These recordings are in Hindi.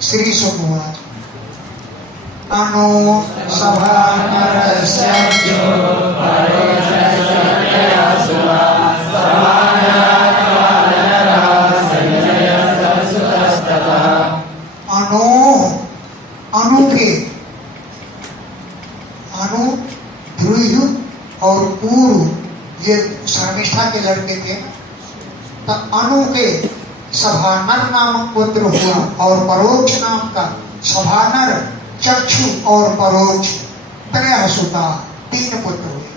श्री सुकुमार अनु सभा नरस्य जो अनु अनु के अनु ध्रुव और पूर्व ये शर्मिष्ठा के लड़के थे। तो अनु के सभानर नामक पुत्र हुआ और परोक्ष नाम का सभानर, चक्षु और परोक्ष त्रयसुता 3 पुत्र हुए।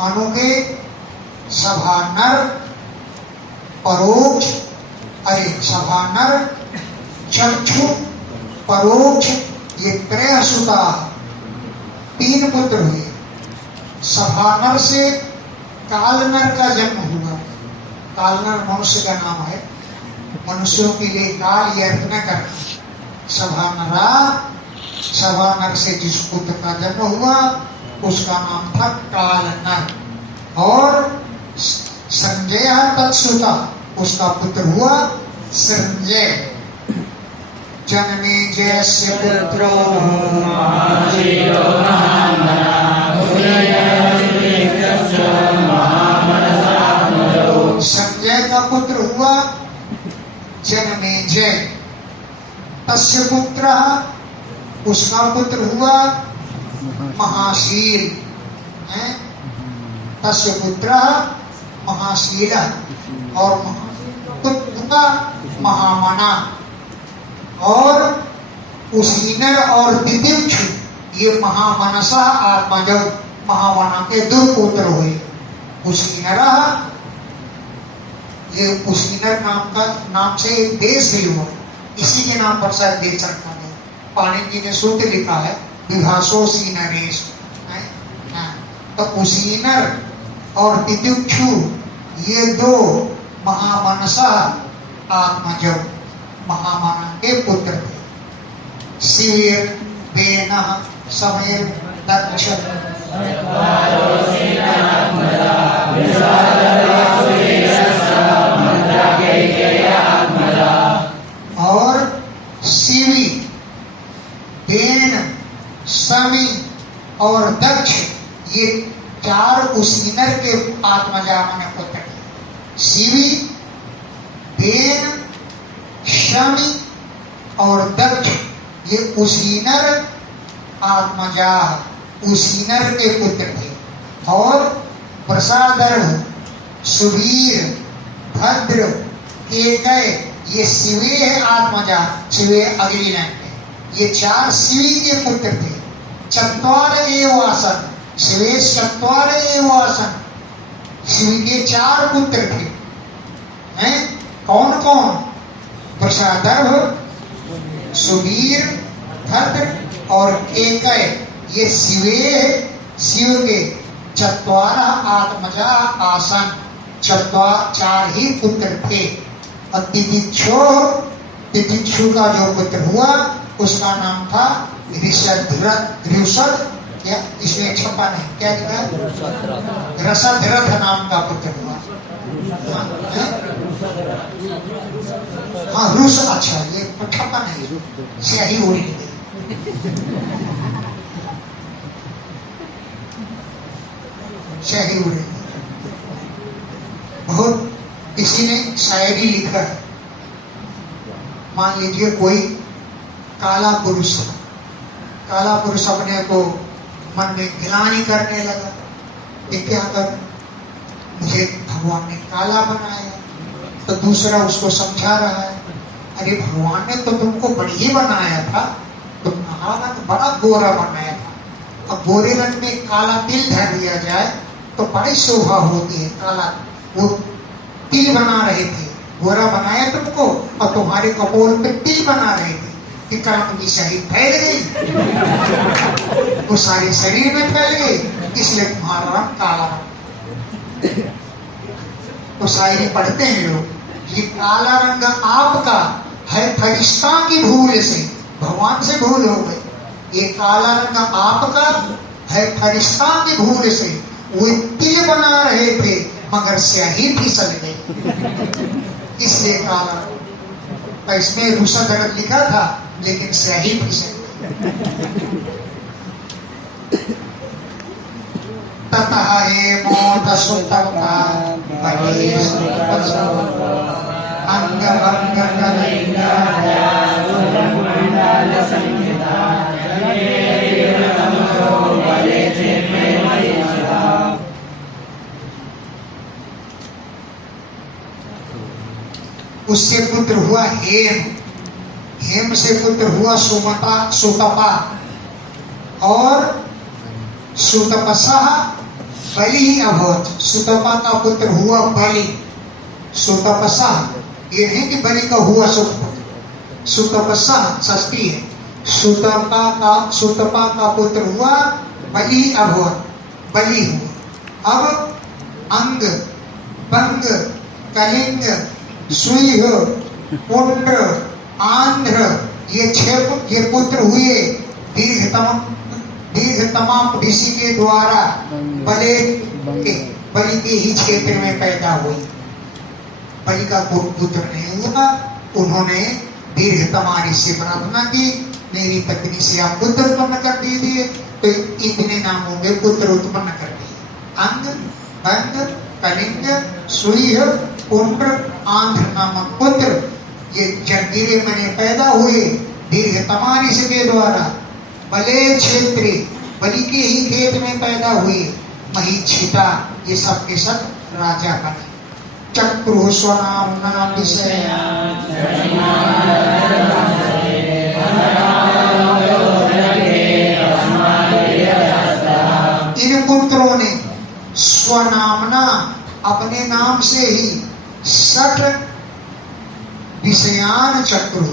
अनु के सभानर, परोक्ष सभानर, चक्षु, परोक्ष ये त्रयसुता 3 पुत्र हुए। सभानर से कालनर का जन्म हुआ। कालनर मनुष्य का नाम है। मनुष्यों के लिए काल ये अर्थ न करना। सभानर से जिस पुत्र का जन्म हुआ उसका नाम था कालनर। और संजय तत्सुता उसका पुत्र हुआ संजय। जन्मेजय से पुत्रो संजय का पुत्र हुआ जन्मेजय। तस्य पुत्र उसका पुत्र हुआ महाशील। तस्य पुत्र महाशील और पुत्र का महामना। और उसीनर और दिदिक्षु ये महामनसा आत्मजौ महामना के 2 पुत्र हुए। उसीनर ये उसीनर नाम से एक देश भी हुआ। इसी के नाम पर शायद देश रखा गया। पाणिनि जी ने सूत्र लिखा है विभाषो सीनरेश। तो उसीनर और दिदिक्षु ये 2 महामनसा आत्मजौ महामना के पुत्र थे। शिविर बेन समेर दक्ष और शिवी, बेन, समी और दक्ष ये 4 उसीनर के आत्मजा माने पुत्र थे। शिवी, बेन, शमी और दक्ष ये उसीनर आत्मजा उसीनर के पुत्र थे। और प्रसादर्भ, सुवीर, भद्र, केकय ये शिवे है आत्मजा। शिवे अगली लाइन में ये 4 शिवी के पुत्र थे। चत्वार एव आसन शिवे चत्वार एव आसन शिवी के 4 पुत्र थे। हैं कौन कौन? प्रसादर्भ, सुवीर, भद्र और केकय ये शिव के 4 आत्मजा आसन 4 ही पुत्र थे। और तितिक्षु का जो पुत्र हुआ उसका नाम था ऋषद। या इसमें छप्पा नहीं क्या लिखा? रसदरथ नाम का पुत्र हुआ। हाँ रूस। अच्छा ये छप्पा नहीं स्याही उड़ी स्याही उड़ी। बहुत किसी ने शायरी लिखा है। मान लीजिए कोई काला पुरुष अपने को मन में गिलानी करने लगा कि क्या कर मुझे भगवान ने काला बनाया। तो दूसरा उसको समझा रहा है अरे भगवान ने तो तुमको बढ़िया बनाया था, तुम नहाना तो बड़ा गोरा बनाया था। अब गोरे रंग में काला तिल धर दिया जाए तो बड़ी शोभा होती है। काला वो तिल बना रहे थे, गोरा बनाया तुमको और तुम्हारे कपोल पे तिल बना रहे थे कि कर्म की शरीर फैल गई वो सारे शरीर में फैल गई इसलिए तुम्हारा रंग काला। तो शायरी पढ़ते हैं लोग ये काला रंग आपका है फरिश्ता की भूल से, भगवान से भूल हो गई। ये काला रंग आपका है फरिश्ता की भूल से, वो तिल बना रहे थे मगर स्याही फिसल गई इसलिए काला। तो इसमें रुषधर लिखा था, लेकिन सही प्रसंग ततः हेमोत सुतपा बले अंग भंग उससे पुत्र हुआ हेम, हेम से पुत्र हुआ सुतपा, और सुतपसा बलि अभवत, सुतपा का पुत्र हुआ बलि। सुतपसा ये नहीं कि बलि का हुआ सुतपुत्र, सुतपसा षष्ठी है। सुतपा का पुत्र हुआ बलि अभवत, बलि हुआ। अब अंग बंग कलिंग सुईह पुंड्र आंध्र ये पुत्र हुए दीर्घतमा ऋषि के द्वारा बलि के ही क्षेत्र में पैदा हुई। बलि का पुत्र नहीं हुआ, उन्होंने दीर्घतमा ऋषि से प्रार्थना की, मेरी पत्नी से आप पुत्र उत्पन्न कर दीजिए, तो इतने नामों के पुत्र उत्पन्न कर दिए। अंग बंग कलिंग सुईह पुंड्र आंध्र नामक पुत्र ये जगीरे मने पैदा हुए दीर्घतमा ऋषि के द्वारा। बले क्षेत्रे बलि के ही खेत में पैदा हुए महीक्षिता, ये सब के सब राजा बने। चक्रु स्वनामना विषया इन पुत्रों ने स्वनामना अपने नाम से ही सठ विषयान चक्रु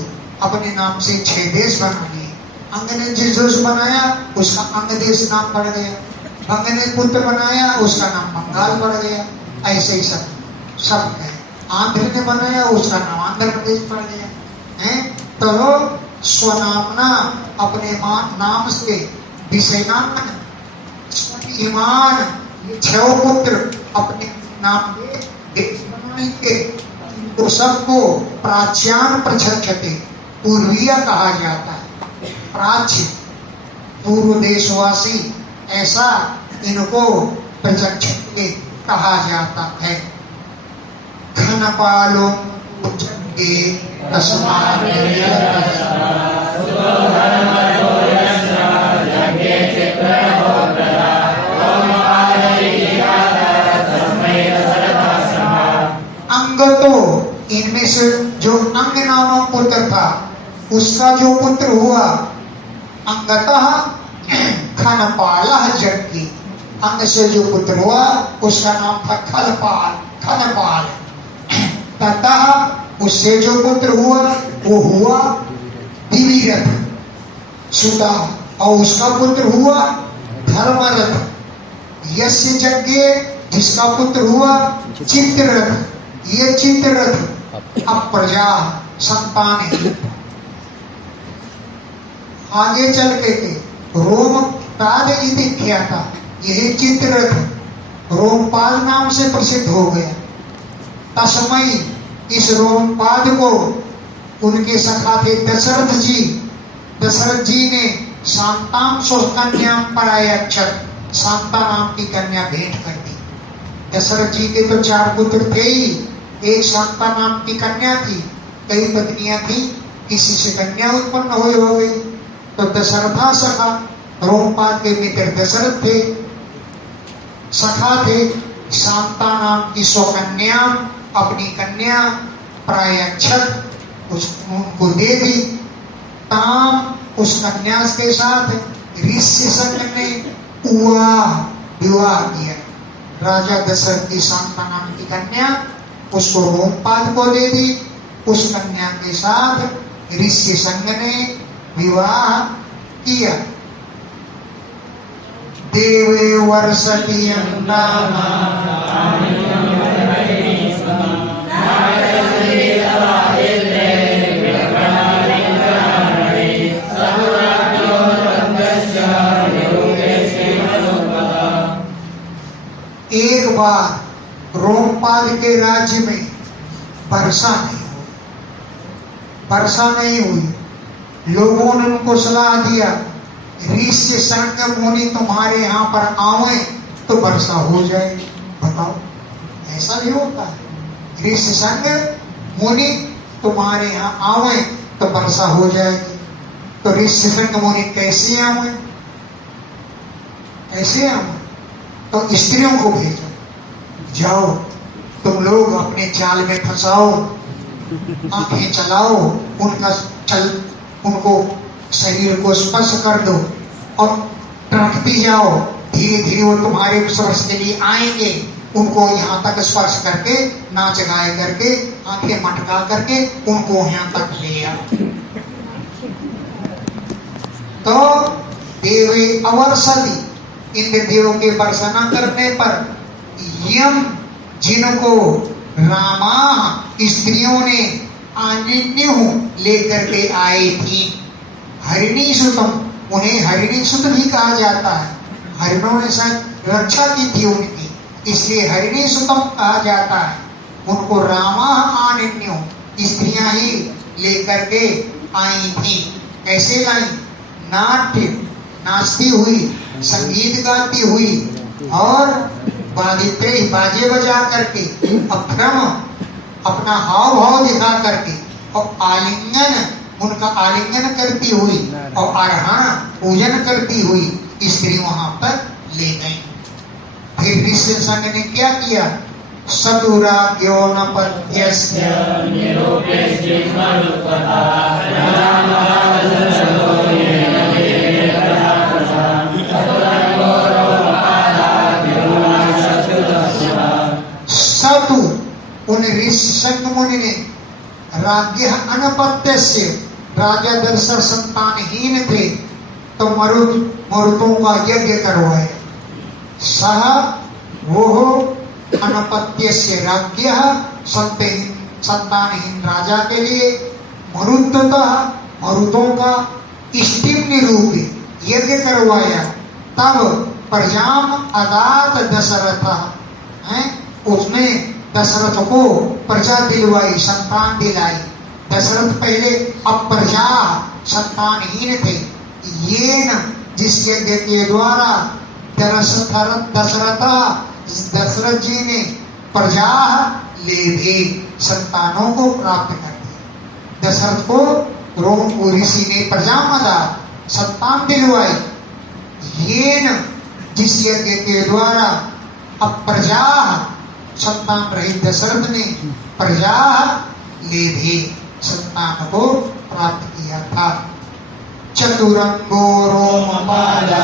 अपने नाम से 6 देश बना लिए। अंग ने जिस देश बनाया उसका अंग देश नाम पड़ गया, भंग ने पुत्र बनाया उसका नाम बंगाल पड़ गया, ऐसे ही सब है। आंध्र ने बनाया उसका नाम आंध्र प्रदेश पड़ गया है। तो स्वनामना अपने नाम से विषयान ईमान 6 पुत्र अपने नाम देश बनाएंगे, तो सबको प्राच्यान प्रचक्षते पूर्वीय कहा जाता है। प्राच्य पूर्व देशवासी ऐसा इनको प्रचक्षते कहा जाता है। घनपालो अंग, तो इनमें से जो अंग नामक पुत्र था उसका जो पुत्र हुआ अंगतः खनपाल जबकि अंग से जो पुत्र हुआ उसका नाम था खनपाल। तथा उससे जो पुत्र हुआ वो हुआ विविरथ सुता, और उसका पुत्र हुआ धर्मरथ। यस्य यज्ञ जिसका पुत्र हुआ चित्ररथ, ये चित्ररथ अप्रजा संतान है। आगे चल के रोमपाद इति ख्याता, यही चित्ररथ रोमपाद नाम से प्रसिद्ध हो गया। तस्मै इस रोमपाद को उनके सखा थे दशरथ जी, दशरथ जी ने शांताम कन्या परायच्छत, शांता नाम की कन्या भेंट कर दी। दशरथ जी के तो 4 पुत्र थे ही, एक शांता नाम की कन्या थी, कई पत्नियां थी, किसी से कन्या उत्पन्न हो गई। तो दशरथा सखा रोमपाद के मित्र दशरथ थे, सखा थे, शांता नाम की स्वकन्या अपनी कन्या प्रायच्छत उनको दे दी। ताम उस कन्या के साथ ऋषि संग ने विवाह किया। राजा दशरथ की शांता नाम की कन्या उसको रोमपाद को दे दी, उस कन्या के साथ ऋषि संग ने विवाह किया। देवे वर्षति एक बार रोमपाद के राज्य में वर्षा नहीं हुई, वर्षा नहीं हुई। लोगों ने उनको सलाह दिया, ऋषि संग मुनि तुम्हारे यहाँ पर आवे तो वर्षा हो जाए। बताओ, ऐसा भी होता है? ऋषि संग मुनि तुम्हारे यहाँ आवे तो वर्षा हो जाएगी। तो ऋषि संग मुनि कैसे आवे? कैसे आवे? तो स्त्रियों को भेजो, जाओ तुम लोग अपने जाल में फंसाओ, आंखें चलाओ, उनको शरीर को स्पर्श कर दो और टरकती जाओ। धीरे धीरे वो तुम्हारे स्पर्श के लिए आएंगे। उनको यहाँ तक स्पर्श करके, नाच गाए करके, आंखें मटका करके उनको यहाँ तक ले आओ। तो देवे अवर्षति, इंद्र देव के वर्षा न करने पर यम, जिनको रामा स्त्रियों ने आनिन्यु लेकर के आई थी, हरिणी सुतम, उन्हें हरिणी सुत भी कहा जाता है। हरिणों ने शायद रक्षा की थी उनकी, इसलिए हरिणी सुतम कहा जाता है। उनको रामा आनिन्यु, स्त्रियां ही लेकर के आई थी। कैसे लाई? नाट्य, नाचती हुई, संगीत गाती हुई और वादित्रे, बाजे बजा करके, अभ्रम, अपना हाव भाव दिखा करके, और आलिंगन, उनका आलिंगन करती हुई, और आराधना, पूजन करती हुई स्त्री वहां पर ले गई। फिर ऋषि संघ ने क्या किया? सदुराज्ञो न पत्यस्य सतु, उन ऋषि संघ मुनि ने राज्ञ अनपत्यस्य, राजा दशरथ संतानहीन थे तो मरुतों का यज्ञ करवाए। सह वो अनपत्यस्य राज्ञ, संतानहीन राजा के लिए मरुतः, मरुतों का इष्टिम निरूप यज्ञ करवाया। तब प्रजाम अदात दशरथ है, उसने दशरथ को प्रजा दिलवाई, संतान दिलाई। दशरथ पहले अप्रजा, संतानहीन थे। ये न, जिस यज्ञ के द्वारा दशरथ जी ने प्रजा ले भी, संतानों को प्राप्त कर दिया। दशरथ को रोम ऋषि ने प्रजा मदा, संतान दिलवाई। ये न, जिस यज्ञ के द्वारा अप्रजा, संतान रहित दशरथ ने प्रजा ले भी संतान को प्राप्त किया था। चतुरंगो रोमपाला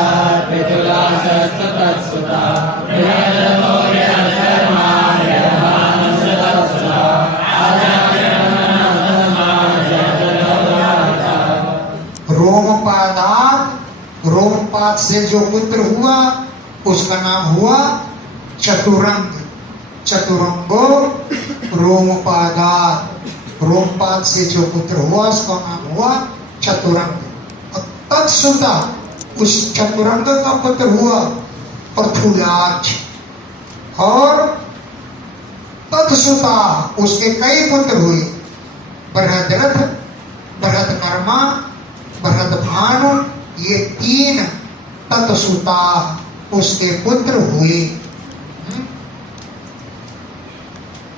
रोमपादात, रोमपाद से जो पुत्र हुआ उसका नाम हुआ चतुरंग। चतुरंगो रोमपादात, रोमपाद से जो पुत्र हुआ उसका नाम हुआ चतुरंग। तत्सुता, उस चतुरंग का पुत्र हुआ पृथुराज, और तत्सुता उसके कई पुत्र हुए। बृहद्रथ, बृहदकर्मा, बृहदभानु, ये तीन तत्सुता उसके पुत्र हुए।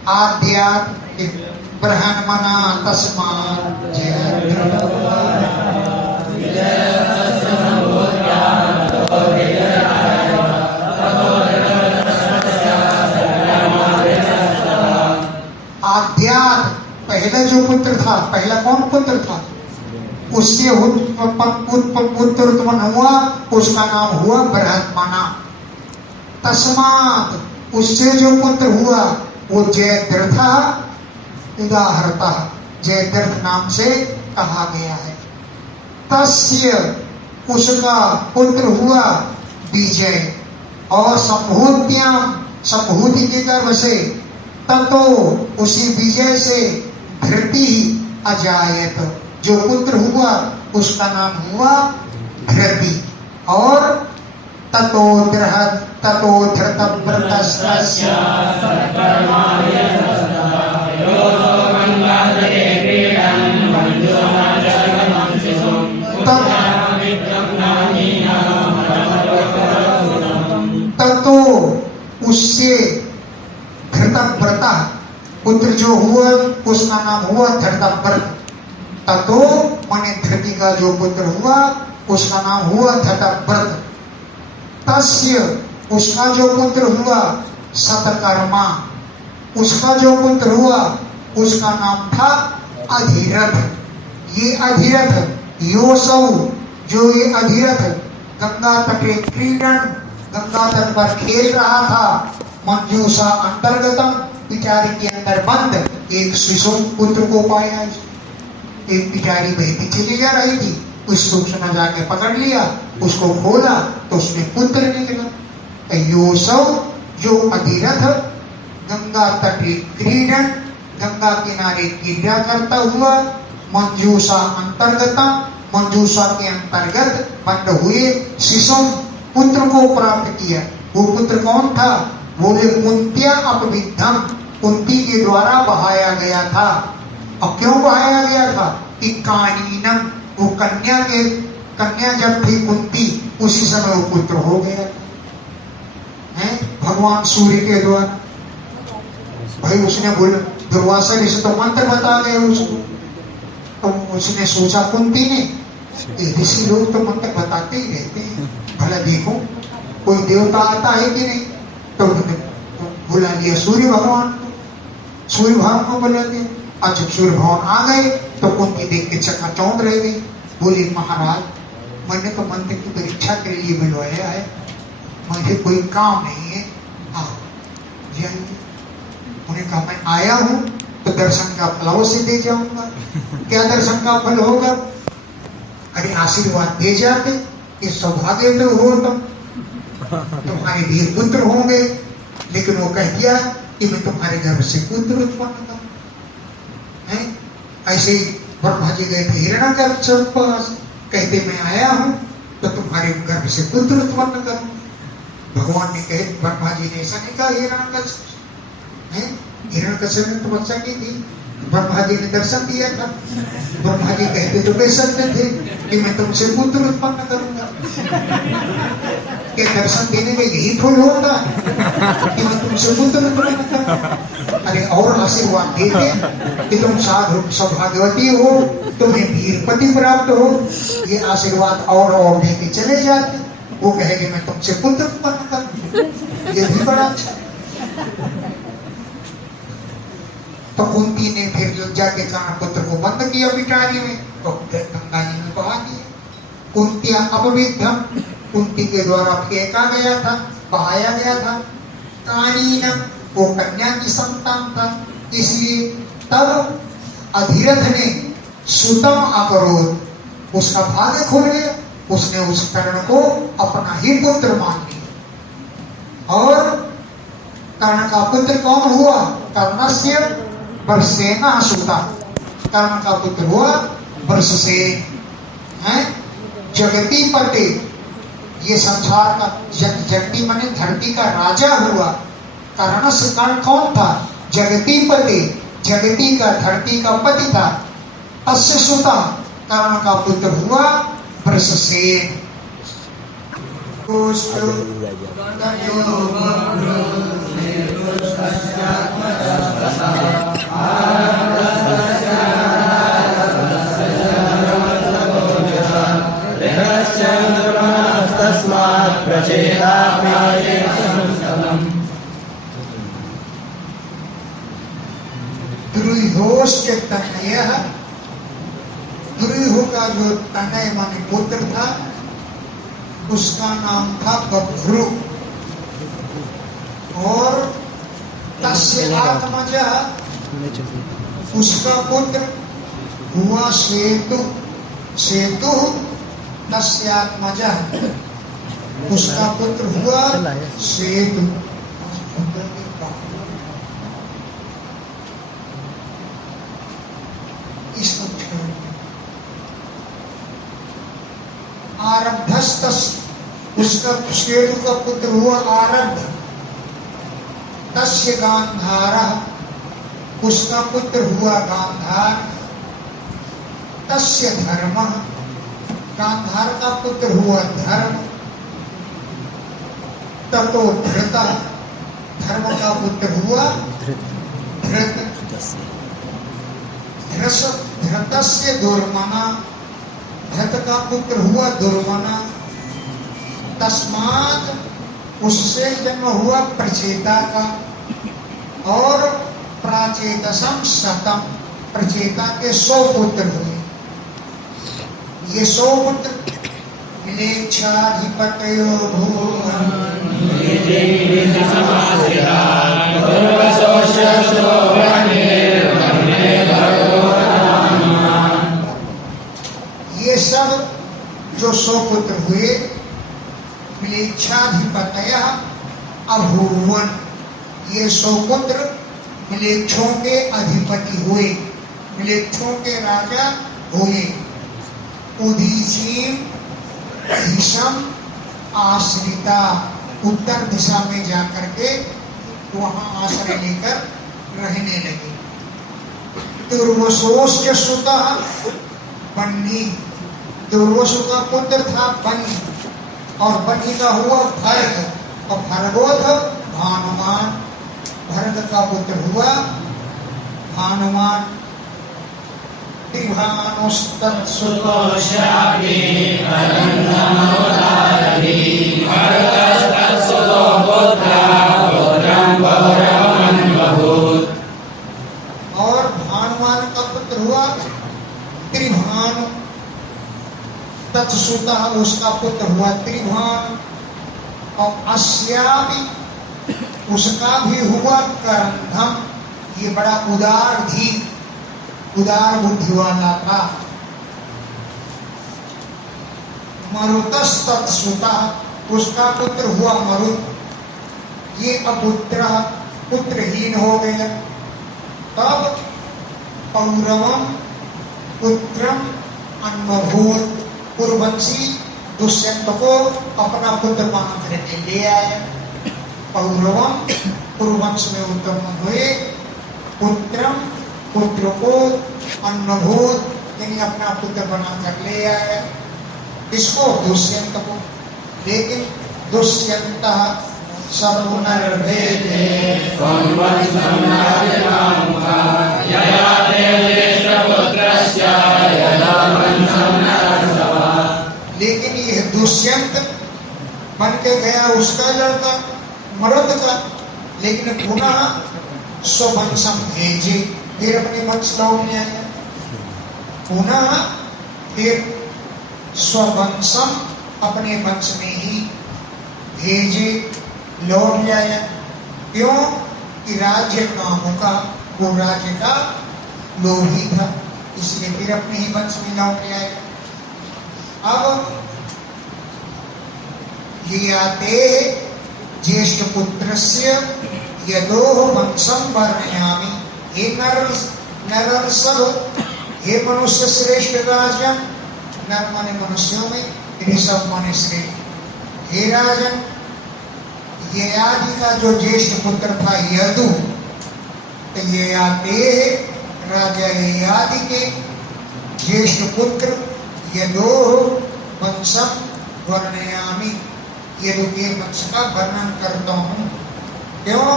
आद्यात् ब्रह्मणा तस्मात् आद्यात्, पहला जो पुत्र था, पहला कौन पुत्र था? उससे पुत्र उत्पन्न हुआ, उसका नाम हुआ बृहत्मना। तस्मात्, उससे जो पुत्र हुआ वो जयद्रथ उदाहरता, जयद्रथ नाम से कहा गया है। तस्य, उसका पुत्र हुआ विजय, और संभूत्याम, संभूति के गर्भ से, ततो उसी विजय से धृति अजायत, जो पुत्र हुआ उसका नाम हुआ धृति। और ततो धृतव्रतस्य उसका नाम हुआ धृतव्रत। ततो माने धृति का जो पुत्र हुआ उसका नाम हुआ धृतव्रत। तस्य उसका जो पुत्र हुआ सतकर्मा, उसका जो पुत्र हुआ उसका नाम था अधिरथ। ये अधिरथ योसौ, जो ये अधिरथ गंगा तटे क्रीडन, गंगा तट पर खेल रहा था। मंजूषा अंतर्गतम, पिटारी के अंदर बंद एक शिशु पुत्र को पाया। एक पिटारी बहती चली जा रही थी, उस सूक्ष्म ने जाके पकड़ लिया, उसको खोला तो उसमें पुत्र निकला। योसौ जो अधिरथ गंगा तटे क्रीडन, गंगा किनारे क्रीड़ा करता हुआ, मंजूषा अंतर्गतम, मंजूषा के अंतर्गत बंद हुए शिशु पुत्र को प्राप्त किया। वो पुत्र कौन था? बोले कुंत्या अपविद्धम, कुंती के द्वारा बहाया गया था। और क्यों बहाया गया था? कि कानीनम, वो कन्या जब थी कुंती उसी समय वो पुत्र हो गया है भगवान सूर्य के द्वारा। भाई उसने बोला दुर्वासा ऋषि तो मंत्र बता गए उसको, तो उसने सोचा कुंती ने ऋषि लोग तो मंत्र बताते ही रहते हैं, भला देखो कोई देवता आता है कि नहीं। तो बुला लिया सूर्य भगवान को, सूर्य भगवान को बुला दिया। और जब सूर्य भगवान आ गए तो कुंती देख के चकाचौंध रह गई। बोली महाराज मैंने तो मंत्र की परीक्षा के लिए बुलवाया है, मुझे कोई काम नहीं है, आओ जाइए। उन्हें कहा मैं आया हूं तो दर्शन का फल अवश्य दे जाऊंगा। क्या दर्शन का फल होगा? अरे आशीर्वाद दे जाते, ये सौभाग्य तो हो तुम्हारे वीर पुत्र होंगे। लेकिन वो कह दिया कि मैं तुम्हारे गर्भ से पुत्र उत्पन्न करूं। ऐसे ही ब्रह्मा जी गए थे हिरण्यगर्भ के पास, कहते मैं आया हूं तो तुम्हारे गर्भ से पुत्र उत्पन्न करूं। भगवान ने कहे, ब्रह्मा जी ने ऐसा नहीं कहा हिरण्यकश्यप ने तो बच्चा की थी, ब्रह्मा जी ने दर्शन दिया था। ब्रह्मा जी कहते तो कह सकते थे कि मैं तुमसे पुत्र उत्पन्न करूंगा। क्या दर्शन देने में यही फल होता है कि मैं तुमसे पुत्र उत्पन्न करूंगा? अरे और आशीर्वाद देते कि तुम साधु सौभाग्यवती हो, तुम्हें वीरपति प्राप्त हो, ये आशीर्वाद और देते चले जाते। वो कहेंगे मैं तुमसे पुत्र उत्पन्न करूंगा, ये भी बड़ा अच्छा। तो कुंती ने फिर लज्जा के कारण पुत्र को बंद किया पिटारी में, तो गंगा जी ने बहा दिया। कुंतिया अपविद्धम, कुंती के द्वारा फेंका गया था, बहाया गया था। कानीनम, वो कन्या की संतान था, इसलिए तब अधिरथ ने सुतम अपरोध, उसका भाग्य खुल गया। उसने उस कर्ण को अपना ही पुत्र मान लिया। और कर्ण का पुत्र कौन हुआ? कर्णस्य वृषसेन सुता, कर्ण का पुत्र हुआ वृषसेन। जगती पटे, ये संसार का जगती माने धरती का राजा हुआ। कर्ण से कर्ण कौन था? जगती पति, जगती का धरती का पति था। अस्य सुता, कर्ण का पुत्र हुआ वृषसेन। तस्मात् प्रचेता दुर्योधन तनय, दुर्योधन का जो तनय माने पुत्र था उसका नाम था बभ्रु। और तस्य आत्मजः, उसका पुत्र हुआ सेतु। सेतु तस्य आत्मजः, उसका पुत्र हुआ सेतु। आरब्धस्तस, उसका सेतु का पुत्र हुआ आरब्ध। तस्य गांधारः, उसका पुत्र हुआ गांधार। तस्य धर्मः, गांधार का पुत्र हुआ धर्म। ततो धृतः, धर्म का पुत्र हुआ धृत। धृतस्य दुर्मना, धृत का पुत्र हुआ दुर्मना, तस्मात् उससे जन्म हुआ प्रचेता का, और प्राचेतसम शतम, प्रचेता के 100 पुत्र हुए। ये 100 पुत्र मिलेच्छाधिपतयो भूवन्, ये सब जो 100 पुत्र हुए मिलेच्छाधिपतयः अभूवन्, ये 100 पुत्र मिलेच्छों के अधिपति हुए, मिलेच्छों के राजा हुए। उदीचीम दिशम आश्रिता, उत्तर दिशा में जाकर के वहां आश्रय लेकर रहने लगे। दुर्वसोश्च सुतः बन्नी, दुर्वसु का पुत्र था बन्नी, और बन्नी का हुआ भरत, और भरगोथ भानुमान, भरत का पुत्र हुआ भानुमान। और भानुमान का पुत्र हुआ त्रिभानु, तत्सुता उसका पुत्र हुआ त्रिभानु, और अस्यापि उसका भी हुआ करंधम, ये बड़ा उदार धी, उदार बुद्धि वाला था। मरुतस तत्सुता, उसका पुत्र हुआ मरुत, ये अपुत्र पुत्रहीन हो गया। तब पौरवम पुत्रम अन्वभूत, पुरवंशी दुष्यंत को अपना पुत्र मान करके ले आया। पौरवम पुरवंश में उत्पन्न हुए, पुत्रम पुत्र को, अन्वभूत यानी अपना पुत्र बना कर ले आया। इसको दुष्यंत को, लेकिन दुष्यंत सर्वनर्भेदे लेकिन यह दुष्यंत बन के गया उसका लड़का मरुत का, लेकिन पुनः स्ववंशम भेजे, फिर अपने वंश लौट आया। पुनः फिर स्ववंशम अपने वंश में ही भेजे, लौट आया। क्यों कि राज्य कामों का, वो राज्य का लोभी था, इसलिए फिर अपने ही वंश में लौट आया। अब ये आते ज्येष्ठ पुत्रस्य यदोह वंशम वर्णयामि, हे नर सब, हे मनुष्य श्रेष्ठ राजन, नर माने मनुष्यों में, ऋषभ माने श्रेष्ठ। हे राजन, ये आदि का जो ज्येष्ठ पुत्र था यदु, तो ये आते राजा ये आदि के ज्येष्ठ पुत्र यदोह वंशम वर्णयामि, यदु के वंश का वर्णन करता हूँ। क्यों?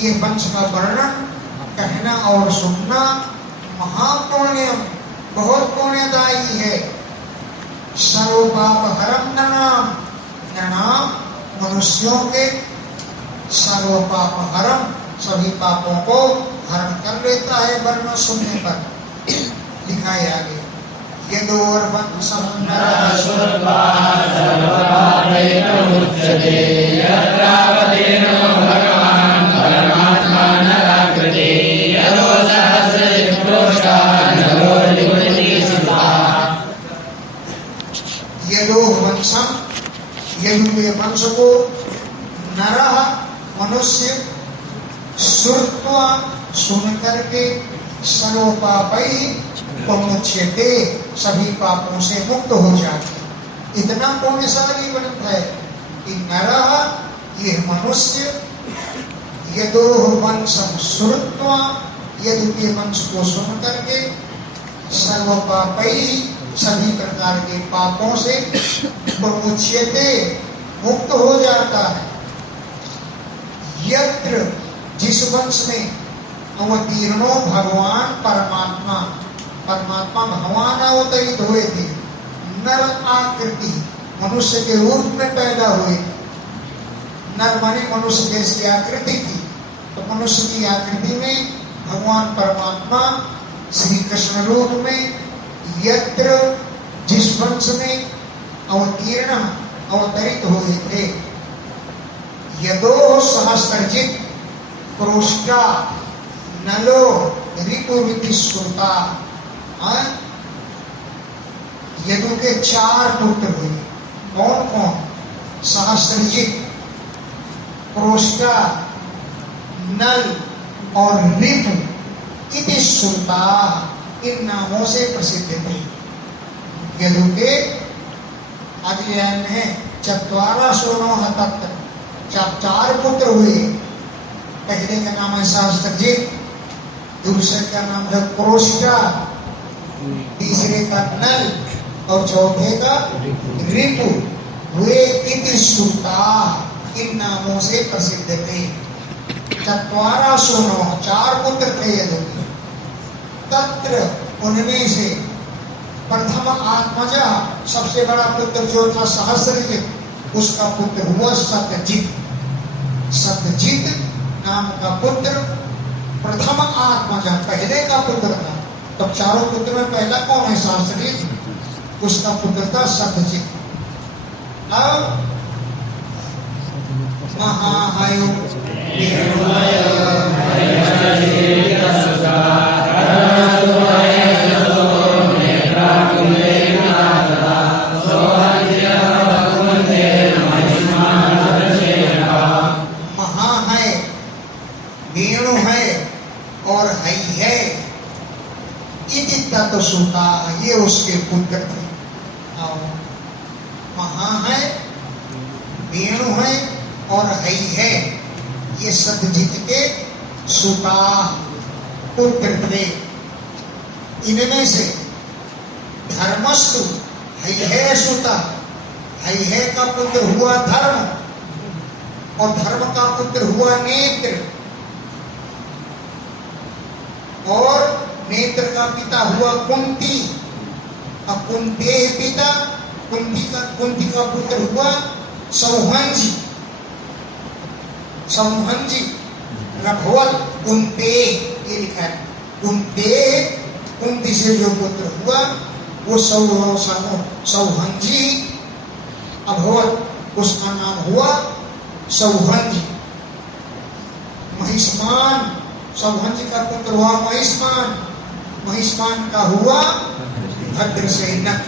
ये वंश का वर्णन कहना और सुनना महापुण्यम, बहुत पुण्यदायी है। सर्व पाप हरम ननाम, ननाम मनुष्यों के, सर्व पाप हरम सभी पापों को हरण कर लेता है वर्णन सुनने पर। लिखा है आगे, यदोर वंशम यदो वंशम, यदु के वंश को नरः मनुष्य श्रुत्वा सुन करके सर्व पापै पमुच्यते, सभी पापों से मुक्त हो जाते। इतना पुण्यशाली बनता है कि नरः ये मनुष्य यदो वंशम श्रुत्वा, यदु के वंश को सुन करके सर्व पापै सभी प्रकार के पापों से प्रमुच्यते मुक्त हो जाता है। यत्र जिस वंश में अवतीर्णो भगवान परमात्मा, परमात्मा भगवान अवतरित हुए थे, नर आकृति मनुष्य के रूप में पैदा हुए। नर माने मनुष्य जैसी आकृति थी, तो मनुष्य की आकृति में भगवान परमात्मा श्री कृष्ण रूप में यत्र जिस वंश में अवतीर्ण अवतरित हुए थे। यदो सहस्त्रजित प्रोष्टा नलो ऋतुविधि श्रुता। यदु के 4 पुत्र हुए। कौन कौन? सहस्त्रजित, प्रोष्टा, नल और ऋतु इति श्रुता, इन नामों से प्रसिद्ध थे। यदु के अध्ययन में है 4 तत्व, 4 पुत्र हुए। पहले का नाम है सहस्त्रजित, दूसरे का नाम है प्रोष्टा, तीसरे का नल और चौथे का ऋतु। वे इति श्रुता, इन नामों से प्रसिद्ध थे। 4 पुत्र थे यदु। तत्र उनमें से प्रथम आत्मजा, सबसे बड़ा पुत्र जो था सहस्त्रजित, उसका पुत्र हुआ सत्यजित। सत्यजित नाम का पुत्र प्रथम आत्मजा, पहले का पुत्र था। तब 4 पुत्र में पहला कौन है? सहस्त्रजित, उसका पुत्र था सत्यजित। अब महाहयो महा है, वेणु है और हई है। इति तत् श्रुता, ये उसके पुत्र थे। महा है, वेणु है और हई है, ये सत्यजित के सुता पुत्र थे। इनमें से धर्मस्तु, हई है सुता, हई है का पुत्र हुआ धर्म, और धर्म का पुत्र हुआ नेत्र, और नेत्र का पिता हुआ कुंती, और कुंते पिता, कुंती का पुत्र हुआ सौहंजी। सौहंजी रघुवत कुंते, ये लिखा है। कुंती से जो पुत्र हुआ वो सौहंजी अभवत, उसका नाम हुआ सौहंजी। महिष्मान, सौहंजी का पुत्र हुआ महिष्मान, महिष्मान का हुआ भद्रसेनक।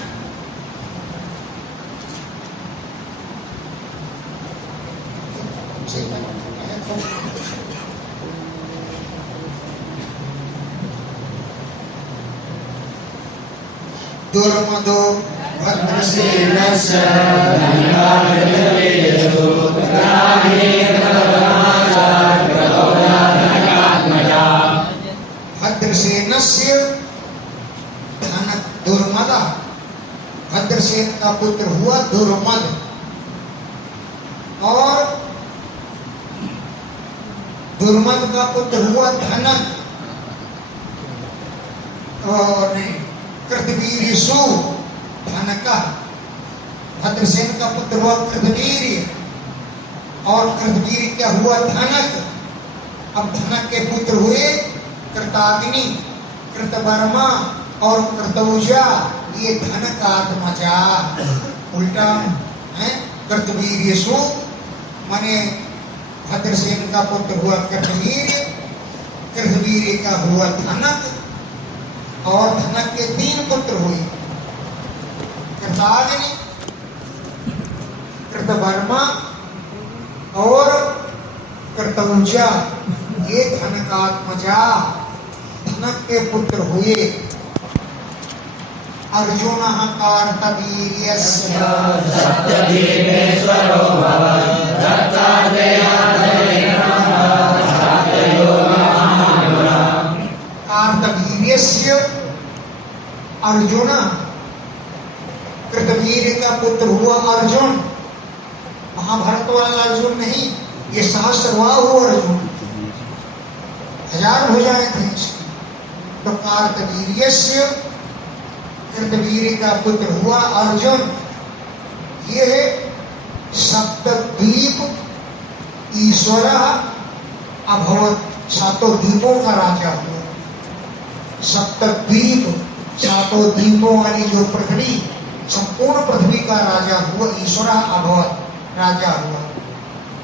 दुर्मदो भद्रसेनस्य भद्रसेनस्य धन दुर्मदा, भद्रसेन का पुत्र हुआ दुर्मद, और दुर्मद का पुत्र हुआ धनक, और कृतवीर्यसु धनका। भद्रसेन का पुत्र हुआ कृतवीर्य, और कृतवीर्य क्या हुआ? धनक। अब धनक के पुत्र हुए कृताग्नि, कृतवर्मा और कृतौजा, ये धनकात्मजा। उल्टा है। कृतवीर्यसु माने भद्रसेन का पुत्र हुआ कृतवीर्य, कृतवीर्य का हुआ धनक, और धनक के 3 पुत्र हुए, कृताग्नि, कृतवर्मा और कृतौजा, ये धनकात्मजा। धनक के पुत्र हुए अर्जुन कार्तवीर्यस्य सत्यदेवेश्वरो भवत् कार्तवीर्यस्य। अर्जुन, कृतवीर्य का पुत्र हुआ अर्जुन, महाभारत वाला अर्जुन नहीं, ये सहस्रबाहु अर्जुन। 1000 भुजाएं थी इसकी। तो कार्तवीर्यस्य, कृतवीर्य का पुत्र हुआ अर्जुन। ये सप्तद्वीप ईश्वर अभवत, सातों द्वीपों का राजा हुआ। सप्तद्वीप, सातों द्वीपों वाली जो पृथ्वी, संपूर्ण पृथ्वी का राजा हुआ, ईश्वर अभवत, राजा हुआ।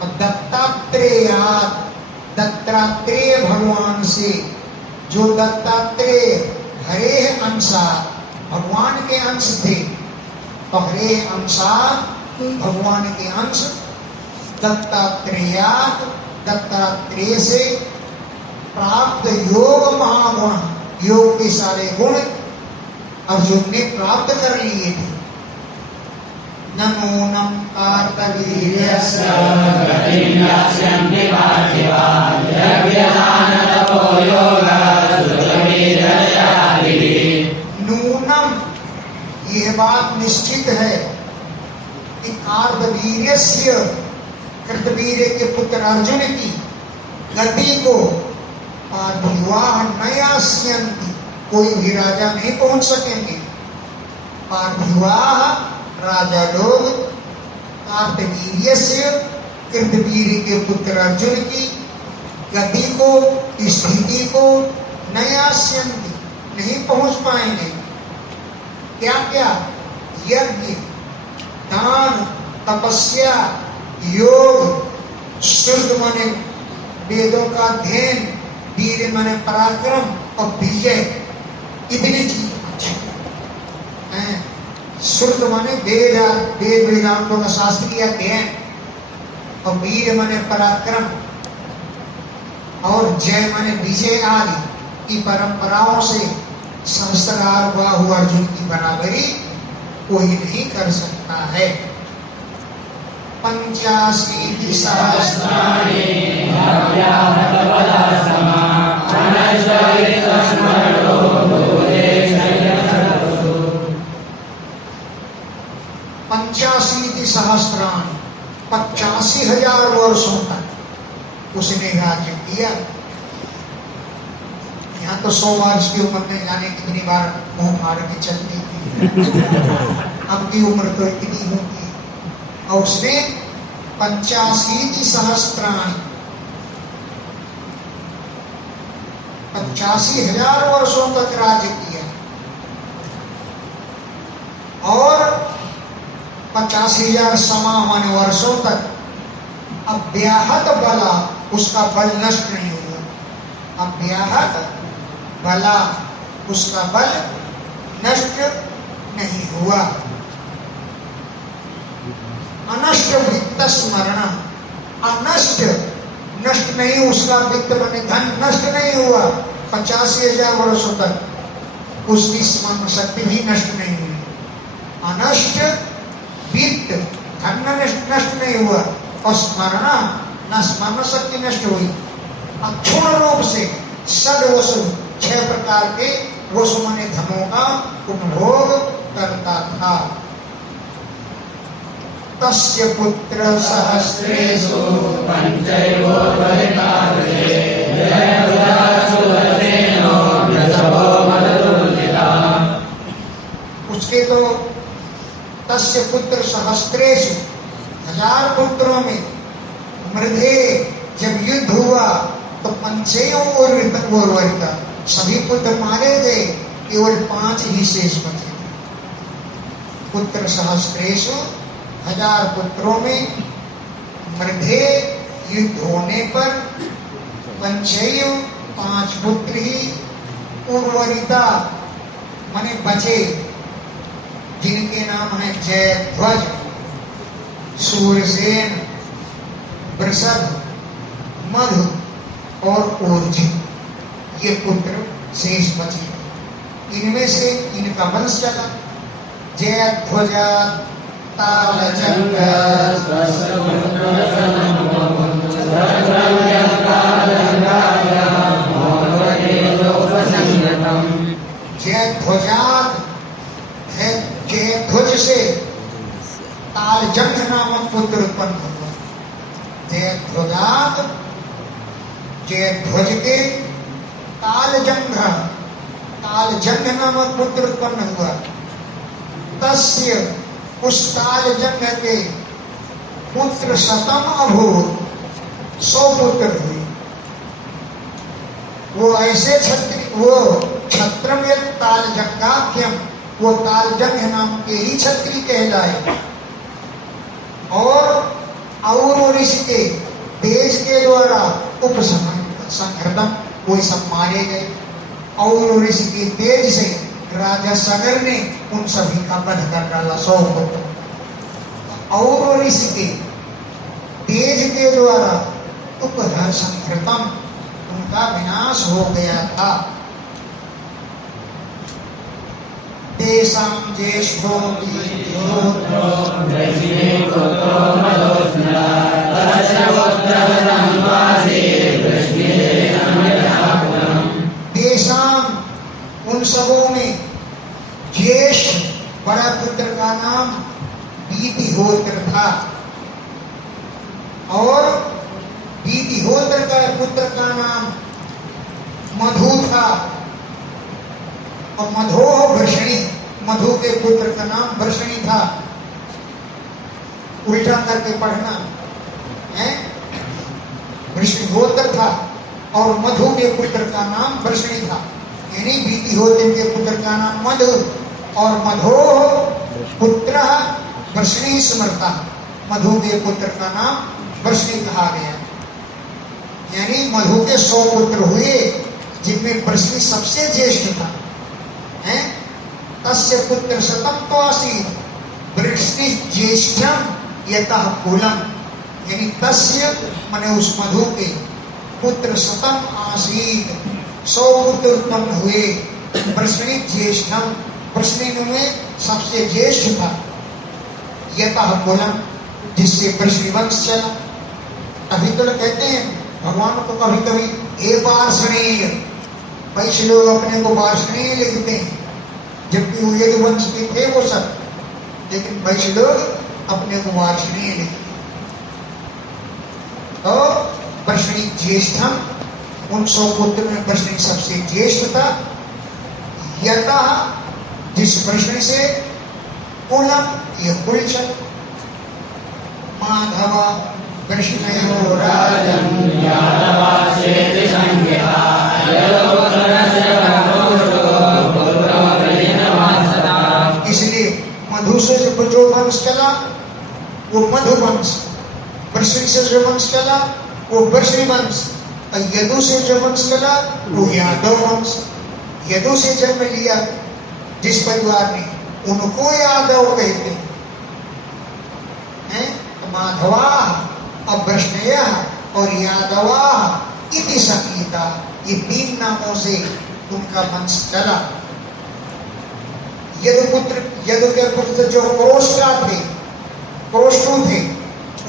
और दत्तात्रेयात, दत्तात्रेय भगवान से, जो दत्तात्रेय हरे अंशा, भगवान के अंश थे, तो हरे अंशा भगवान के अंश, दत्तात्रेयात, दत्तात्रेय से प्राप्त योग महागुण, योग के सारे गुण अर्जुन ने प्राप्त कर लिए थे। नमोनम कार्तवीर्यस्य गतिं यास्यन्ति पार्थिवाः यज्ञदानतपो योगाः सुरवीर्यशालिभिः। नूनम, यह बात निश्चित है कि कार्तवीर्यस्य, कृतवीर्य के पुत्र अर्जुन की गति को पार्थिवाः न यास्यन्ति, कोई भी राजा नहीं पहुंच सकेंगे। पार्थिवाः, राजा लोग, कार्तवीर्यस्य, कृतवीर्य के पुत्र अर्जुन की गति को, स्थिति को न यास्यन्ति, नहीं पहुंच पाएंगे। क्या क्या? यज्ञ, दान, तपस्या, योग, शुद्ध माने वेदों का अध्ययन, वीर माने पराक्रम, और विजय, इतनी चीज हैं। शुद्ध माने वेद, वेद वेदांतों का शास्त्रीय अध्ययन, और वीर माने पराक्रम, और जय माने विजय आदि की परंपराओं से संस्कार हुआ हुआ अर्जुन की बराबरी कोई नहीं कर सकता है। 85 सहस्राणि पंचाशीति सहस्राणि, 85,000 वर्षों तक उसने राज्य किया। यहाँ तो 100 वर्ष की उम्र में जाने कितनी बार मुंह मार के चलती थी। अब की उम्र तो इतनी होगी। और उसने 85 सहस्त्राणि, 85,000 वर्षों तक राज्य किया। और 85,000 समान वर्षों तक अव्याहत बला, उसका बल नष्ट नहीं हुआ। अव्याहत बला, उसका बल नष्ट नहीं हुआ। अनष्ट वित्त स्मरण, अनष्ट, नष्ट नहीं, उसका वित्त माने धन नष्ट नहीं हुआ। 85,000 वर्षों तक उसकी स्मरण शक्ति भी नष्ट नहीं हुई। अनष्ट वित्त, धन नष्ट नहीं हुआ, और स्मरण, न स्मरण शक्ति नष्ट हुई। अक्षुण रूप से सद वसु, 6 प्रकार के वसु माने धनों का उपभोग करता था। तस्य पुत्र सहस्रेषु उसके तो तस्य पुत्र सहस्रेषु, 1000 पुत्रों में मृधे, जब युद्ध हुआ तो पंचयों उर्वरिता, सभी पुत्र मारे गए, केवल 5 ही शेष बचे। पुत्र सहस्रेषु, 1000 पुत्रों में मृधे, युद्ध होने पर पंचयु, 5 पुत्र ही, उर्वरिता माने बचे, जिनके नाम है जयध्वज, सूरसेन, वृषभ, मधु और ऊर्जी। ये पुत्र शेष बचे। इनमें से इनका वंश चला। जयध्वजा तालजंग जयध्वजात है, जयध्वज से तालजंग नामक पुत्र उत्पन्न हुआ। जयध्वजात, जयध्वज के तालजंघ, तालजंघ नामक पुत्र उत्पन्न हुआ। तस्य, उस तालजंघ के पुत्र शतम अभूत, 100 पुत्र हुए। वो ऐसे क्षत्रिय, वो क्षत्रम तालजंघाख्यम, वो तालजंघ नाम के ही क्षत्रिय कहलाए। और इसके तेज के द्वारा उपसंहृतम, वो सब मारे गए। और इसके तेज से राजा सगर ने उन सभी का वध कर डाला, 100 पुत्र। और इसके तेज के द्वारा उपसंहृतम, उनका विनाश हो गया था। तेषां ज्येष्ठो देशाम, उन सबों में ज्येष्ठ बड़ा पुत्र का नाम विधिहोत्र था। और विधिहोत्र का पुत्र का नाम मधु था। और मधोह वृषणी, मधु के पुत्र का नाम वृषणी था। उल्टा करके पढ़ना है, वृषणिहोत्र था और मधु के पुत्र का नाम वृषणी था। यानी विधिहोत्र के पुत्र का नाम मधु और मधो पुत्र वृषणी स्मृता, मधु के पुत्र का नाम वृषणी कहा गया। यानी मधु के 100 पुत्र हुए, जिनमें वृषणी सबसे ज्येष्ठ था। हैं? तस्य पुत्र शतम तो आसीत, वृषणी ज्येष्ठम यतः कुलम। यानी तस्य माने उस मधु के पुत्र शतम आसीत, 100 पुत्र उत्पन्न हुए। वृषणी ज्येष्ठम, वृषणी में सबसे ज्येष्ठ था। यतः कुलम, जिससे वृषणी वंश चला। अभी तो कहते हैं भगवान को कभी कभी ए वार्षणीय, वैश्य लोग अपने को वार्षणीय लिखते हैं, जबकि वो यदुवंश के थे वो सब, लेकिन वैश्य लोग अपने को वार्षणीय लिखते। तो वृषणी ज्येष्ठम, उन 100 पुत्र में वृषणी सबसे ज्येष्ठ था। यतः, जिस वृषणी से कुलम, ये कुल चल। माधव वृषणयो राजन् यादवास्येति संज्ञा, इसलिए मधु से जो वंश चला वो मधु वंश, वृषणी से जो वंश चला वो वृषणी वंश, और यदु से जो वंश चला वो यादव वंश। यदु से जन्म लिया जिस परिवार ने, उनको यादव कहते हैं। माधवा अब वृषणय और यादवा इति संगीता, ये 3 नामों से उनका वंश चला। यदु के पुत्र जो क्रोष्टा थे, क्रोष्टु थे,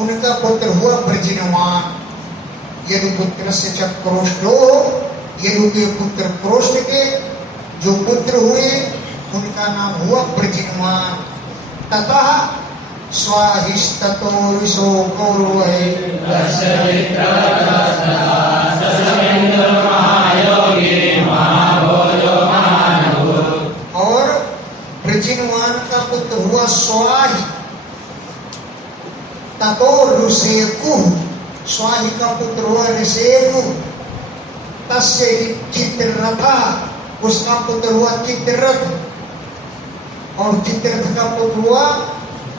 उनका पुत्र हुआ वृजिनवान। यदु पुत्र से जब क्रोष्टो, यदु के पुत्र क्रोष्ट के जो पुत्र हुए उनका नाम हुआ वृजिनवान। ततः स्वाहिस्ततो ऋषो गौरवै और वृजिनवान का पुत्र हुआ स्वाहि। ततो ऋषेकु, स्वाहि का पुत्र हुआ ऋषेकु। तस्य चित्ररथा, उसका पुत्र हुआ चित्ररथ। और चित्ररथ का पुत्र हुआ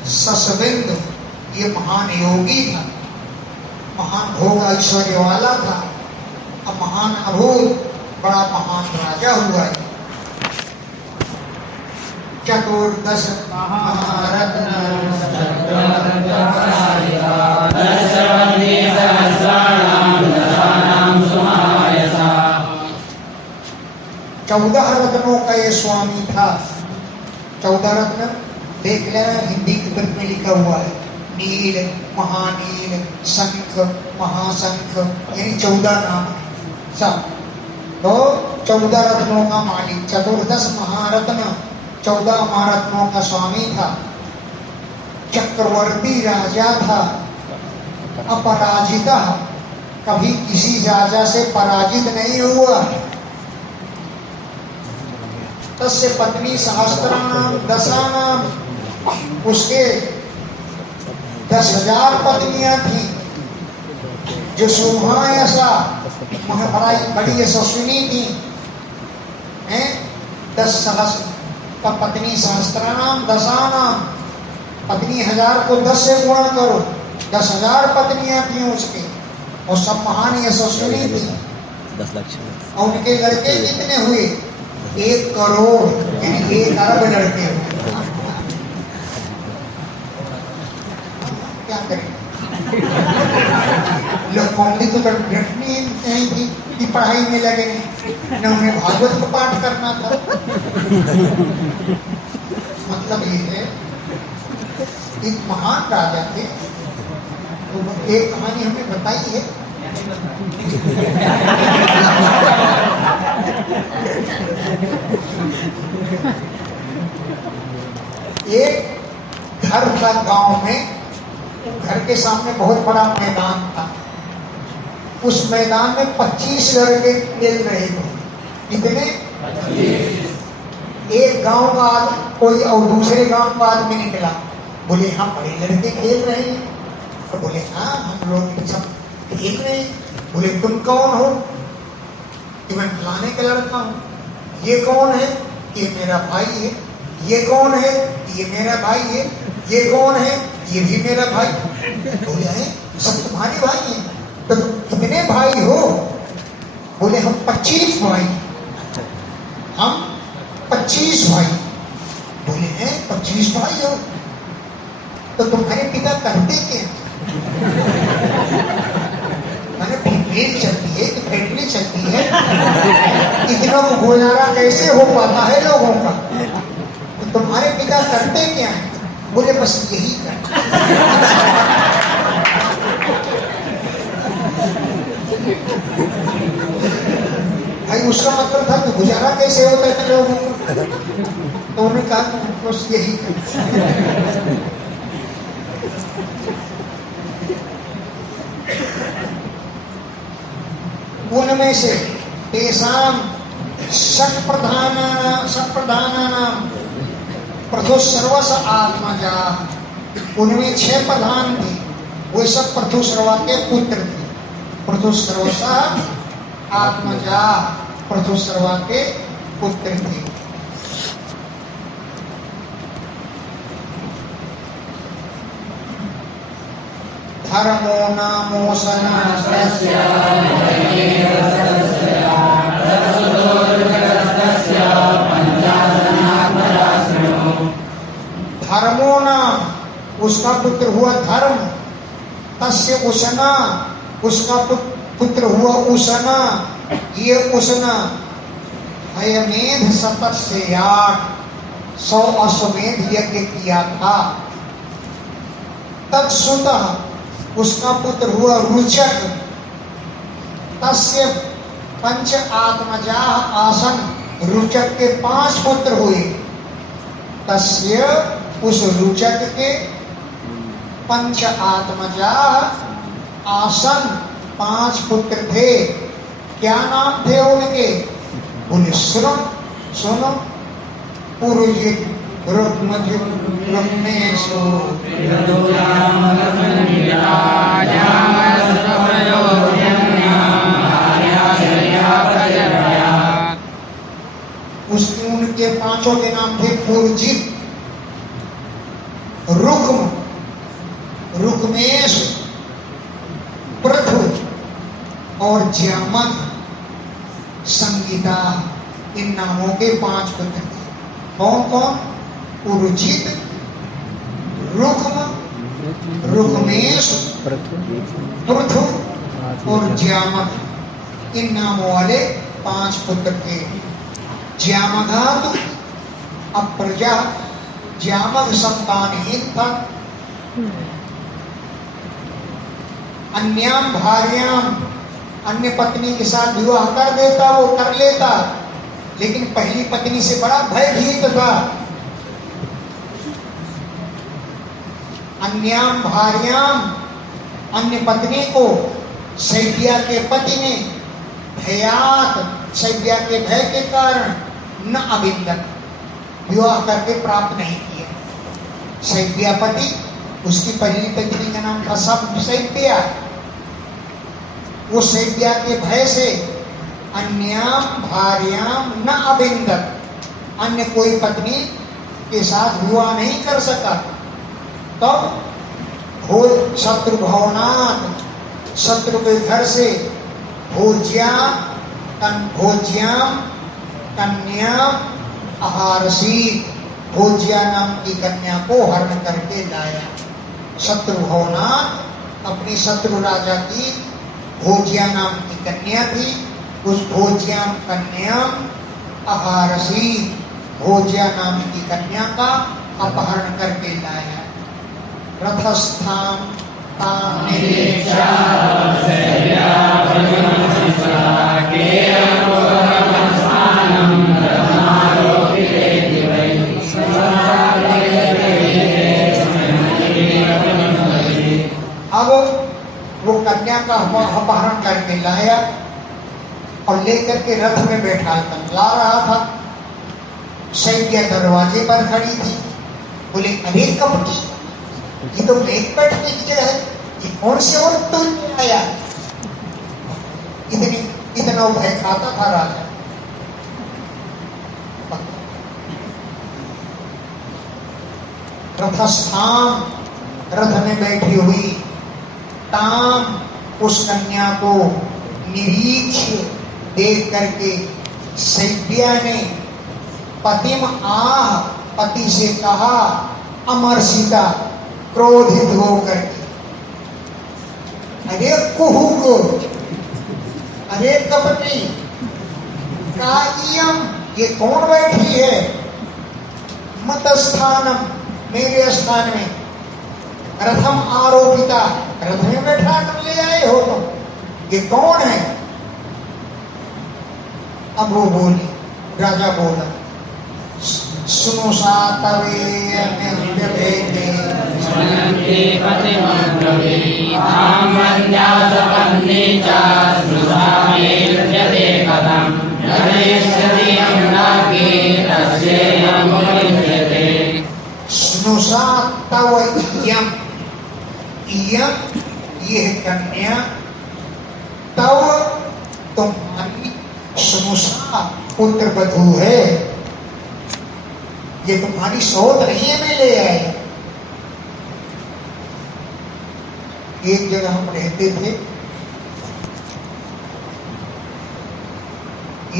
ससविंद। ये महान योगी था, महान भोग ऐश्वर्य वाला था, अब महान अभूत बड़ा महान राजा हुआ है। चतुर्दश महारत्न 14 रत्नों का ये स्वामी था। 14 रत्न देख लेना, हिंदी की ग्रंथ में लिखा हुआ है। नील, महानील, शंख, महाशंख, यानी 14 नाम सब। तो 14 रत्नों का मालिक, चतुर्दश महारत्न, 14 महारत्नों का स्वामी था। चक्रवर्ती राजा था, अपराजिता, कभी किसी राजा से पराजित नहीं हुआ। तस्य पत्नी सहस्त्राणाम दशानाम, उसके 10,000 पत्नियां थी। जो शोभा ऐसा बड़ी यशस्विनी थी, 10 सहस्त्र पत्नी सहस्त्रानाम दशानाम, पत्नी 1000 को 10 से गुणा करो, 10,000 पत्नियां थी उसके, और सब महान यशस्विनी थी। 10 लाख और उनके लड़के कितने हुए? 1 करोड़, यानी 1 अरब लड़के हुए। क्या करें? लोग कौमली तो रटनी नहीं थी कि पढ़ाई में लगे, न उन्हें भागवत को पाठ करना था। मतलब ये है, एक महान राजा थे, तो एक कहानी हमें बताई है। एक घर था गांव में, घर के सामने बहुत बड़ा मैदान था। उस मैदान में 25 लड़के खेल रहे थे। कितने? एक गांव का कोई और दूसरे गांव का आदमी निकला, बोले हाँ बड़े लड़के खेल रहे हैं। तो बोले हाँ हम लोग सब खेल रहे हैं। बोले तुम कौन हो? कि मैं फलाने का लड़का हूँ। ये कौन है? ये मेरा भाई है। ये कौन है? ये मेरा भाई है। ये कौन है? ये भी मेरा भाई। बोले हैं सब तुम्हारे भाई हैं। तो तुम कितने भाई हो? बोले हम 25 भाई। हम 25 भाई। बोले हैं 25 भाई हो, तो तुम्हारे पिता करते क्या? मैंने फैक्ट्री चलती है कि फैक्ट्री चलती है, इतना गुजारा कैसे हो पाता है लोगों का? तो तुम्हारे पिता करते क्या है? बोले बस यही करते। भाई उसका मतलब था कि गुजारा कैसे होता है लोगों का? तो उन्होंने कहा बस यही करते। उनमें से तेषाम षट प्रधानानाम प्रथु सर्वस आत्मजा, उनमें 6 प्रधान थे, वे सब प्रथु सर्वा के पुत्र थे। प्रथु सर्वस आत्मजा, प्रथु सर्वा के पुत्र थे। धर्मो नामोसना धर्मो नाम, उसका पुत्र हुआ धर्म। तस्य उसना, उसका पुत्र हुआ उसना। ये उसना हयमेध 70 से 8 100 अश्वमेध यज्ञ किया था। तत्सुतः, उसका पुत्र हुआ रुचक। तस्य 5 आत्मजा आसन, रुचक के 5 पुत्र हुए। तस्य, उस रुचक के 5 आत्मजा आसन, 5 पुत्र थे। क्या नाम थे उनके? बोले सुनो सुनो। पुरुजित उसके उनके 5 के नाम थे पुरजित, रुक्म, रुक्मेश, पृथु और ज्यामत। संगीता, इन नामों के 5 पुत्र थे। कौन कौन? पुरुजित, रुक्म, रुक्मेश, पृथु और ज्यामत। इन नामों वाले 5 पुत्र थे। ज्यामघात अप्रजा, ज्यामघ संतानहीन था। अन्याम भार्याम, अन्य पत्नी के साथ विवाह कर देता, वो कर लेता, लेकिन पहली पत्नी से बड़ा भयभीत था। अन्याम भार्याम, अन्य पत्नी को शैब्या के पति ने भयात, शैब्या के भय के कारण न अविंदत, विवाह करके प्राप्त नहीं किया। शैव्यापति, उसकी पहली पत्नी का नाम था शैव्या। वो शैव्या के भय से अन्याम भार्याम न अविंदत, अन्य कोई पत्नी के साथ विवाह नहीं कर सका। तब शत्रु भवनात्, शत्रु के घर से भोज्याम कन्या आहारसी, भोज्या नाम की कन्या को हरण करके लाया। शत्रु भवनात्, अपने शत्रु राजा की भोज्या नाम की कन्या थी, उस भोज्याम कन्या आहारसी, भोज्या नाम की कन्या का अपहरण करके लाया। रथस्थान अब वो कन्या का अपहरण करके लाया और लेकर के रथ में बैठा ला रहा था। शैव्या दरवाजे पर खड़ी थी। बोले, अरे कपटी, ये तो लेट बैठने की जगह है, ये कौन से और तो आया? इतना भय खाता था राजा। रथस्थान, रथ में बैठी हुई, ताम, उस कन्या को निरीक्ष देख करके शैव्या ने पतिम आह, पति से कहा, अमर सीता, क्रोधित होकर के, अरे कुहू, अरे कपटी, कायम, ये कौन बैठी है? मत स्थानम, मेरे स्थान में, रथम आरोपिता, रथ में बैठा कर ले आए हो तुम, ये कौन है? अब वो बोली, राजा बोला, सुनो सातवे सुनो सातव इयम, ये कन्या, तव तुम्हारी, सुनुषा पुत्र वधू है, ये तुम्हारी सौत नहीं है, मैं ले आए। एक जगह हम रहते थे,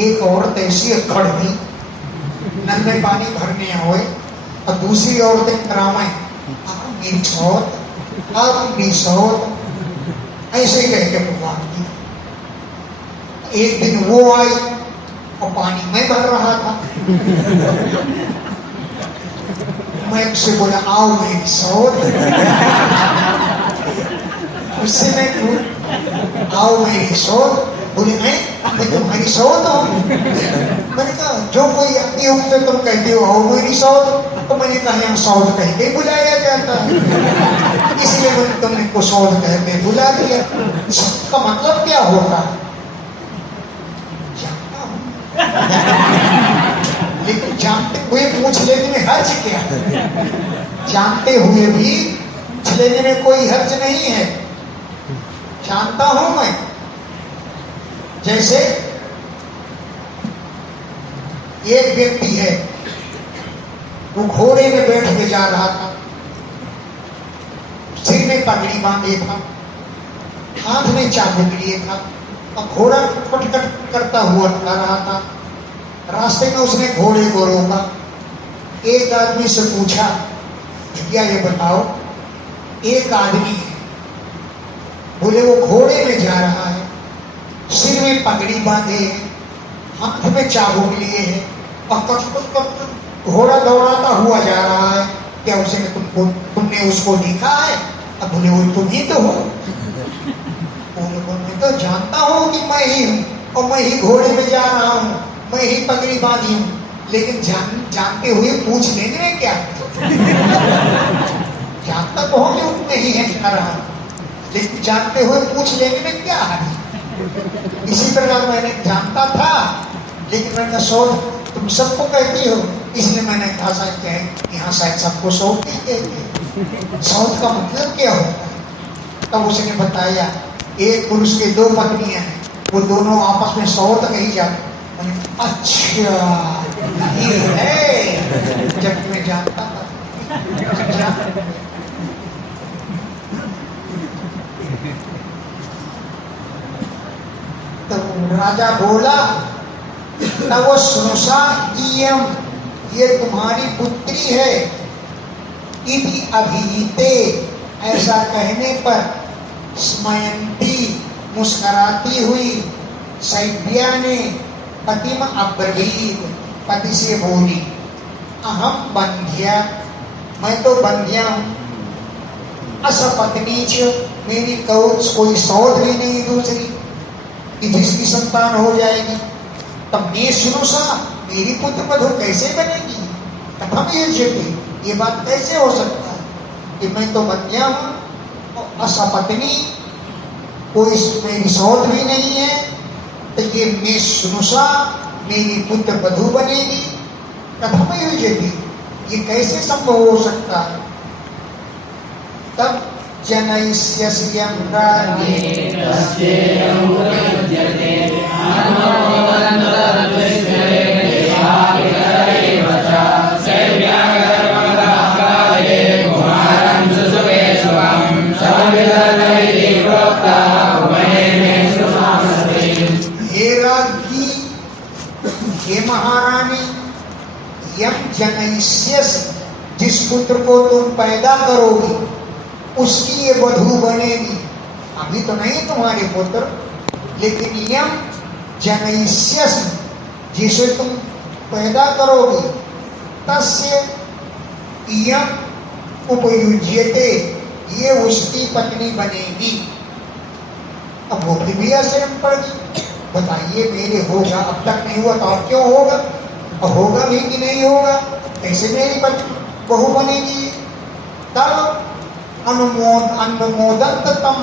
एक औरत ऐसी कड़वी, नल में पानी भरने आए और दूसरी औरतें करावे, आप मेरी सौत, आप मेरी सौत, ऐसे ही कह के भगवान की। एक दिन वो आई और पानी मैं भर रहा था। मैं उससे बोला, आओ मेरी सौत। उससे मैं पूछ, आओ मेरी सौत। बोले, मैं तुम्हारी सौत हूँ। मैंने कहा, जो कोई आती हो तो तुम कहते हो आओ मेरी सौत, तो मैंने कहा यहाँ सौत कह के बुलाया जाता है, इसलिए मैंने तुमने को सौत कह के बुला दिया। इसका मतलब क्या होता है? लेकिन जानते हुए पूछ लेने में हर्ज क्या? जानते हुए भी पूछ लेने में कोई हर्ज नहीं है। जानता हूं मैं। जैसे एक व्यक्ति है, वो घोड़े में बैठ के जा रहा था, सिर में पगड़ी बांधे था, हाथ में चाबुक लिए था और घोड़ा कटकट करता हुआ आ रहा था। रास्ते में उसने घोड़े को रोका। एक आदमी से पूछा, भैया ये बताओ, एक आदमी है, बोले वो घोड़े में जा रहा है, सिर में पगड़ी बांधे है, हाथ में चाबुक लिए है और कट घोड़ा दौड़ाता हुआ जा रहा है, क्या उसे तुमने उसको देखा है? अब बोले, वो तुम ही तो हो। मैं तो जानता हूं कि मैं ही हूं और मैं ही घोड़े में जा रहा हूं, मैं ही पगड़ी बांधी हूं, लेकिन जानते हुए पूछ लेने में क्या? जानता तो हूं कि उतने ही है जा रहा हूं, लेकिन जानते हुए पूछ लेने में क्या है? इसी प्रकार मैंने जानता था, लेकिन मैंने सोच तुम सबको कहती हो, इसलिए मैंने कहा शायद कहे यहाँ शायद सबको सौत नहीं कहते। सौत का मतलब क्या होता है? तब उसने बताया एक पुरुष के दो पत्नियां हैं, वो दोनों आपस में सौत नहीं जाते। मैंने अच्छा ये है, जब मैं जानता था। तो राजा बोला, तब वो सुनुषा इयम, ये तुम्हारी पुत्री है। इति अभिहिते, ऐसा कहने पर स्मयंती, मुस्कुराती हुई, शैव्या ने पतिम अब्रवीत, पति से बोली, अहम बंध्या, मैं तो बंध्या हूं। असपत्नी च, मेरी कोई सौत भी नहीं दूसरी कि जिसकी संतान हो जाएगी। तब मैं सुनुषा, मेरी पुत्र वधू कैसे बनेगी? कथम युज्यते, ये बात कैसे हो सकता है कि मैं तो बंध्या हूं और असपत्नी, कोई मेरी सौत भी नहीं है, तो ये मैं सुनुषा मेरी पुत्र वधू बनेगी? कथम युज्यते, ये कैसे संभव हो सकता है? तब जनयिष्यस्यं राज्ञे तस्येयं प्रयुज्यते अन्नोदन्तरद्विष्णे देवापितरेव च शैव्यागर्भकाले कुमारं सुसुकेशवं संविदधैर्ये प्रोक्ता उभयेषु सांसते। हे राज्ञी, हे महारानी, यम जनयिष्यसि, जिस पुत्र को तुम पैदा करोगी उसकी ये वधू बनेगी। अभी तो नहीं तुम्हारे पुत्र, लेकिन यम जनयिष्यसि, जिसे तुम पैदा करोगी, तस्य यम उपयुज्यते, ये उसकी पत्नी बनेगी। अब वो भी आश्रम पड़ गई। बताइए, मेरे होगा, अब तक नहीं हुआ तो और क्यों होगा? अब होगा भी कि नहीं होगा? कैसे मेरी पत्नी बहू बनेगी? तब अनुमोदंत तम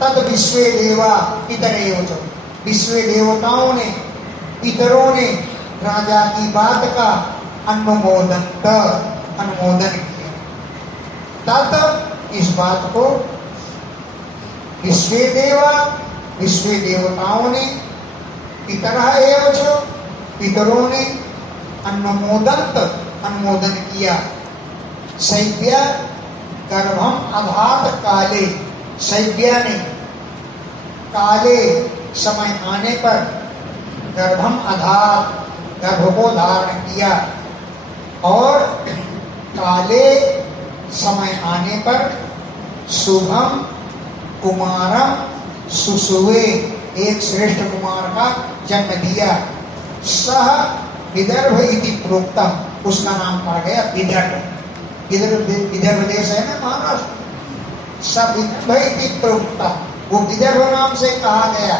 तद विश्व देवा पितरेव च, विश्व देवताओं ने, पितरों ने राजा की बात का अनुमोदन किया। तद, इस बात को, विश्व देवताओं ने, पितरः एव च, पितरों ने अनुमोदन किया। शैव्या गर्भम अधात काले, शैव्या ने काले, समय आने पर, गर्भम अधात, गर्भ को धारण किया, और काले, समय आने पर, शुभम कुमारम सुसुवे, एक श्रेष्ठ कुमार का जन्म दिया। सह विदर्भ इति प्रोक्तम, उसका नाम पड़ गया विदर्भ। विदर्भ देश है ना, महाराष्ट्र। सब विदर्भ इति प्रोक्तम, वो विदर्भ नाम से कहा गया।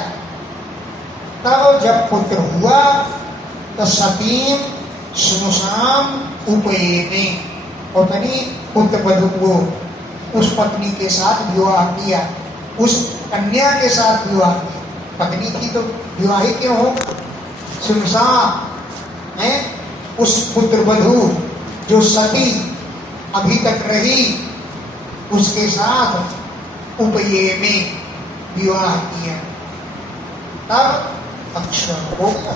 तब जब पुत्र हुआ तो सतीम सुनुषाम उपयेमे, पत्नी पुत्र वधू को उस पत्नी के साथ विवाह किया, उस कन्या के साथ विवाह किया। पत्नी थी तो विवाह ही क्यों होगा? सुनुषा है उस पुत्र वधू जो सती अभी तक रही, उसके साथ उपये में विवाह किया। तब अक्षर हो गया।